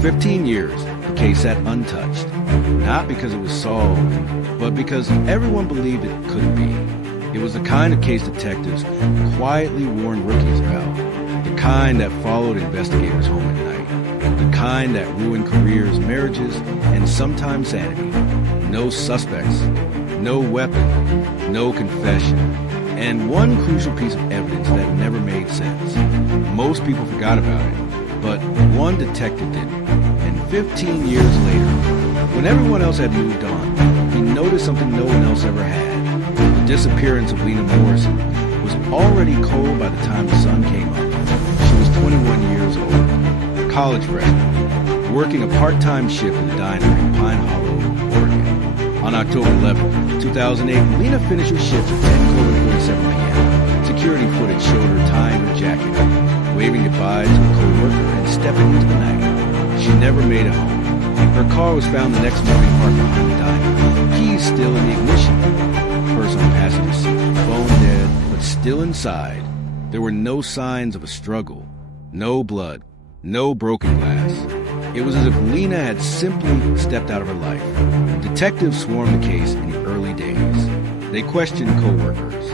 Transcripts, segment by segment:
15 years, the case sat untouched. Not because it was solved, but because everyone believed it couldn't be. It was the kind of case detectives quietly warned rookies about. The kind that followed investigators home at night. The kind that ruined careers, marriages, and sometimes sanity. No suspects, no weapon, no confession, and one crucial piece of evidence that never made sense. Most people forgot about it, but one detective didn't. And 15 years later, when everyone else had moved on, he noticed something no one else ever had. The disappearance of Lena Morrison was already cold by the time the sun came up. She was 21 years old, college freshman, working a part-time shift in the diner in Pine Hollow, Oregon. On October 11, 2008, Lena finished her shift at 10:47 p.m. Security footage showed her tying her jacket, waving goodbye to a co-worker and stepping into the night. She never made it home. Her car was found the next morning parked behind the diner, keys still in the ignition. Purse on the passenger seat, phone dead, but still inside. There were no signs of a struggle, no blood, no broken glass. It was as if Lena had simply stepped out of her life. Detectives swarmed the case in the early days. They questioned co-workers,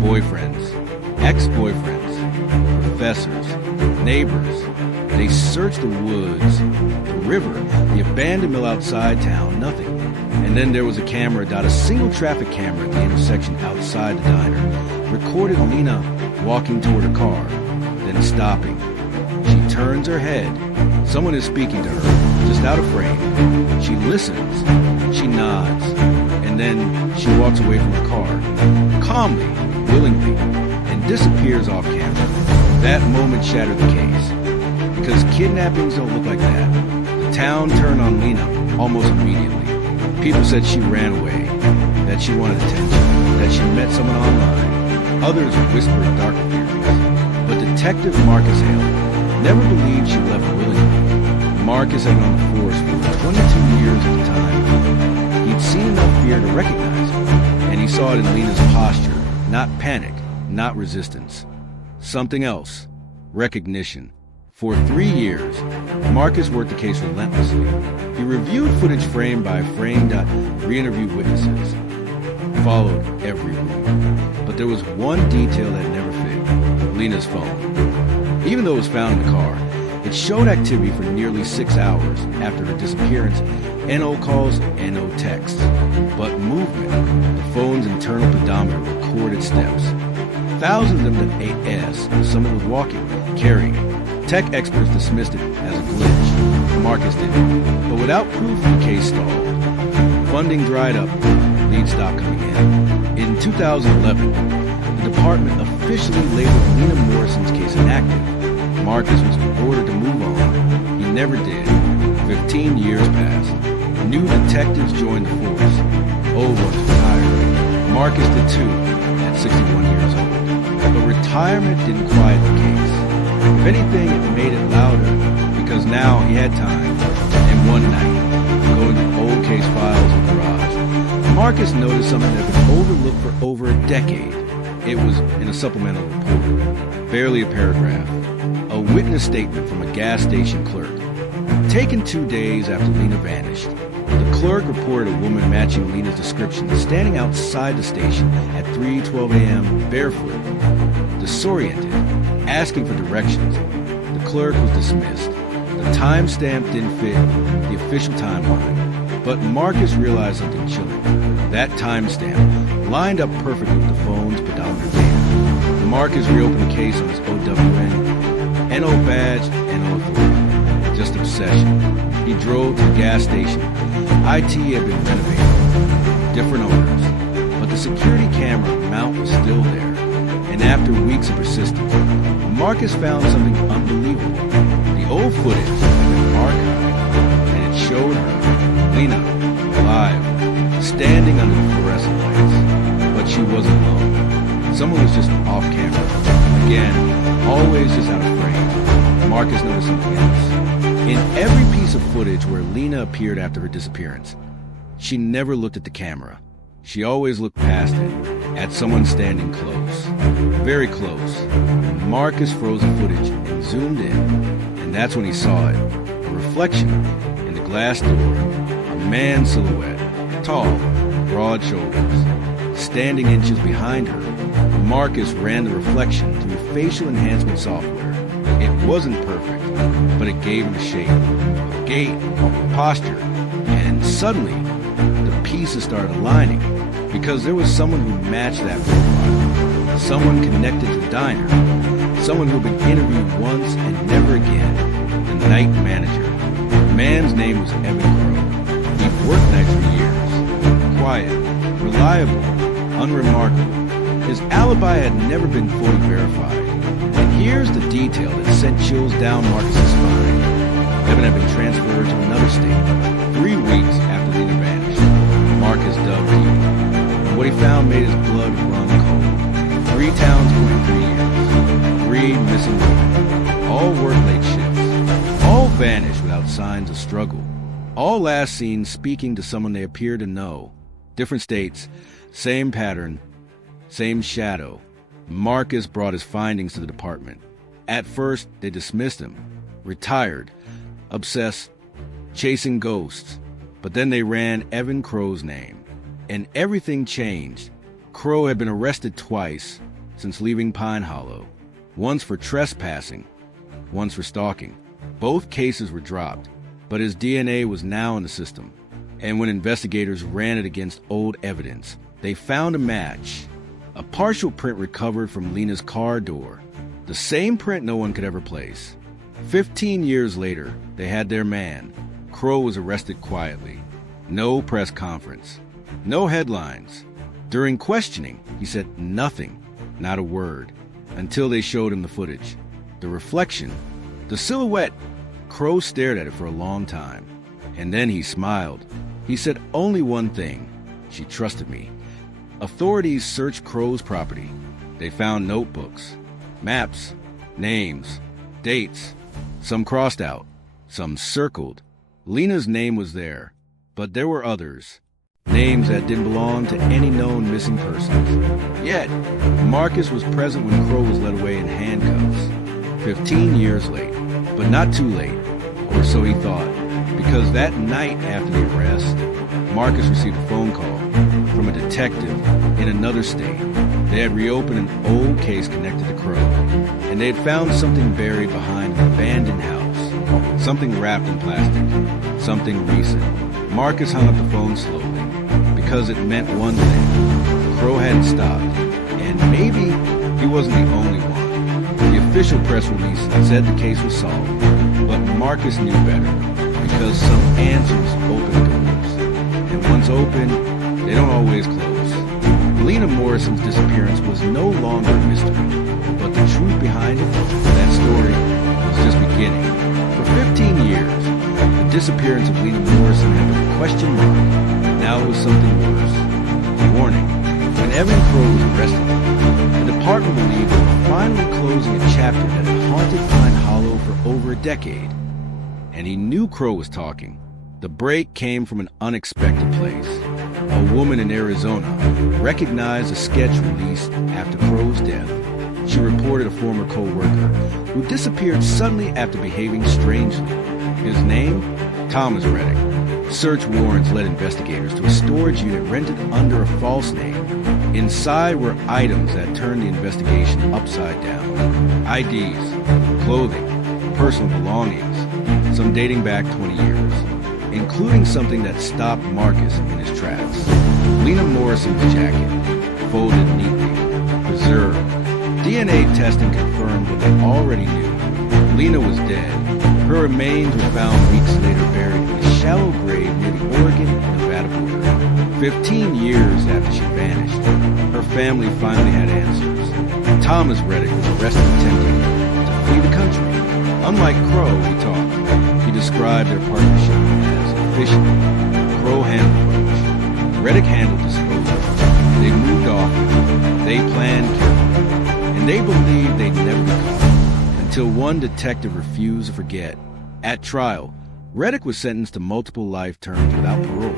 boyfriends, ex-boyfriends, professors, neighbors. They searched the woods, the river, the abandoned mill outside town, nothing. And then there was a camera, a single traffic camera at the intersection outside the diner, recorded Lena walking toward her car, then stopping. She turns her head. Someone is speaking to her, just out of frame. She listens, she nods, and then she walks away from her car, calmly, willingly, and disappears off camera. That moment shattered the case. Because kidnappings don't look like that. The town turned on Lena almost immediately. People said she ran away, that she wanted attention, that she met someone online. Others whispered dark theories. But Detective Marcus Hale never believed she left willingly. Marcus had been on the force for 22 years at the time. He'd seen enough fear to recognize it, and he saw it in Lena's posture, not panic, not resistance. Something else, recognition. For 3 years, Marcus worked the case relentlessly. He reviewed footage frame by frame, re-interviewed witnesses, followed every rule. But there was one detail that never fit, Lena's phone. Even though it was found in the car, it showed activity for nearly 6 hours after her disappearance, NO calls, NO texts. But movement, the phone's internal pedometer recorded steps. Thousands of them AS, someone was walking, carrying it. Tech experts dismissed it as a glitch. Marcus didn't. But without proof, the case stalled. Funding dried up. Leads stopped coming in. In 2011, the department officially labeled Lena Morrison's case inactive. Marcus was ordered to move on. He never did. 15 years passed. New detectives joined the force. Old ones retired. Marcus did too, at 61 years old. But retirement didn't quiet the case. If anything, it made it louder, because now he had time. And one night, going through old case files in the garage, Marcus noticed something that had been overlooked for over a decade. It was in a supplemental report, barely a paragraph, a witness statement from a gas station clerk. Taken 2 days after Lena vanished, the clerk reported a woman matching Lena's description standing outside the station at 3:12 a.m. barefoot, disoriented, asking for directions. The clerk was dismissed. The timestamp didn't fit the official timeline. But Marcus realized something chilling. That timestamp lined up perfectly with the phone's pedometer data. Marcus reopened the case on his OWN. NO badge, NO authority. Just obsession. He drove to the gas station. IT had been renovated. Different owners. But the security camera mount was still there. And after weeks of persistence, Marcus found something unbelievable. The old footage had been archived, and it showed her, Lena, alive, standing under the fluorescent lights. But she wasn't alone. Someone was just off camera. Again, always just out of frame. Marcus noticed something else. In every piece of footage where Lena appeared after her disappearance, she never looked at the camera. She always looked past it, at someone standing close. Very close. Marcus froze the footage and zoomed in, and that's when he saw it. A reflection. In the glass door, a man's silhouette, tall, broad shoulders. Standing inches behind her, Marcus ran the reflection through facial enhancement software. It wasn't perfect, but it gave him a shape, a gait, a posture, and suddenly, the pieces started aligning because there was someone who matched that profile. Someone connected to the diner. Someone who had been interviewed once and never again. The night manager. The man's name was Evan Crow. He'd worked nights for years. Quiet, reliable, unremarkable. His alibi had never been fully verified. And here's the detail that sent chills down Marcus's spine. Evan had been transferred to another state 3 weeks after Lena vanished. Marcus dug deep. And what he found made his blood run cold. 3 towns within 3 years. 3 missing women. All work late shifts. All vanished without signs of struggle. All last seen speaking to someone they appear to know. Different states, same pattern, same shadow. Marcus brought his findings to the department. At first, they dismissed him. Retired. Obsessed. Chasing ghosts. But then they ran Evan Crow's name. And everything changed. Crow had been arrested twice since leaving Pine Hollow. Once for trespassing. Once for stalking. Both cases were dropped. But his DNA was now in the system. And when investigators ran it against old evidence, they found a match. A partial print recovered from Lena's car door. The same print no one could ever place. 15 years later, they had their man. Crow was arrested quietly. No press conference. No headlines. During questioning, he said nothing, not a word, until they showed him the footage. The reflection, the silhouette. Crow stared at it for a long time. And then he smiled. He said only one thing. She trusted me. Authorities searched Crow's property. They found notebooks, maps, names, dates. Some crossed out, some circled. Lena's name was there, but there were others. Names that didn't belong to any known missing persons. Yet, Marcus was present when Crow was led away in handcuffs. 15 years late, but not too late, or so he thought, because that night after the arrest, Marcus received a phone call from a detective in another state. They had reopened an old case connected to Crow, and they had found something buried behind an abandoned house, something wrapped in plastic, something recent. Marcus hung up the phone slowly, because it meant one thing. Crow hadn't stopped, and maybe he wasn't the only one. The official press release said the case was solved, but Marcus knew better, because some answers open doors. And once open, they don't always close. Lena Morrison's disappearance was no longer a mystery, but the truth behind it, that story, was just beginning. For 15 years, the disappearance of Lena Morrison had been a question mark. Now it was something worse. Warning, when Evan Crow was arrested, the department believed they were finally closing a chapter that had haunted Pine Hollow for over a decade. And he knew Crow was talking. The break came from an unexpected place. A woman in Arizona recognized a sketch released after Crow's death. She reported a former co-worker who disappeared suddenly after behaving strangely. His name? Thomas Reddick. Search warrants led investigators to a storage unit rented under a false name. Inside were items that turned the investigation upside down. IDs, clothing, personal belongings, some dating back 20 years, including something that stopped Marcus in his tracks. Lena Morrison's jacket, folded neatly, preserved. DNA testing confirmed what they already knew. Lena was dead. Her remains were found weeks later buried in a shallow grave near the Oregon-Nevada border. 15 years after she vanished, her family finally had answers. Thomas Reddick was arrested attempting to flee the country. Unlike Crow, he talked. He described their partnership as fictional. Crow handled approach. Reddick handled disposal. They moved off. They planned carefully. And they believed they'd never be caught. Until one detective refused to forget. At trial, Reddick was sentenced to multiple life terms without parole.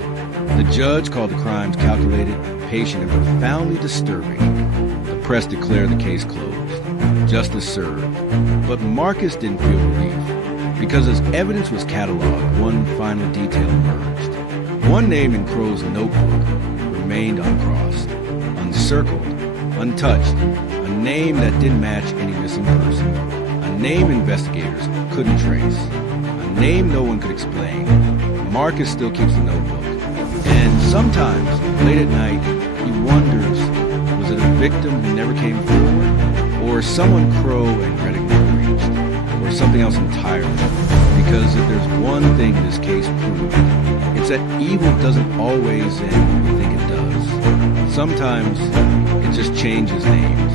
The judge called the crimes calculated, patient, and profoundly disturbing. The press declared the case closed. Justice served. But Marcus didn't feel relief. Because as evidence was cataloged, one final detail emerged. One name in Crow's notebook remained uncrossed, uncircled, untouched, a name that didn't match any missing person, a name investigators couldn't trace, a name no one could explain. Marcus still keeps the notebook, and sometimes, late at night, he wonders, was it a victim who never came forward, or someone Crow and Reddick never reached, or something else entirely? Because if there's one thing this case proved, it's that evil doesn't always end when we think it does. Sometimes it just changes names.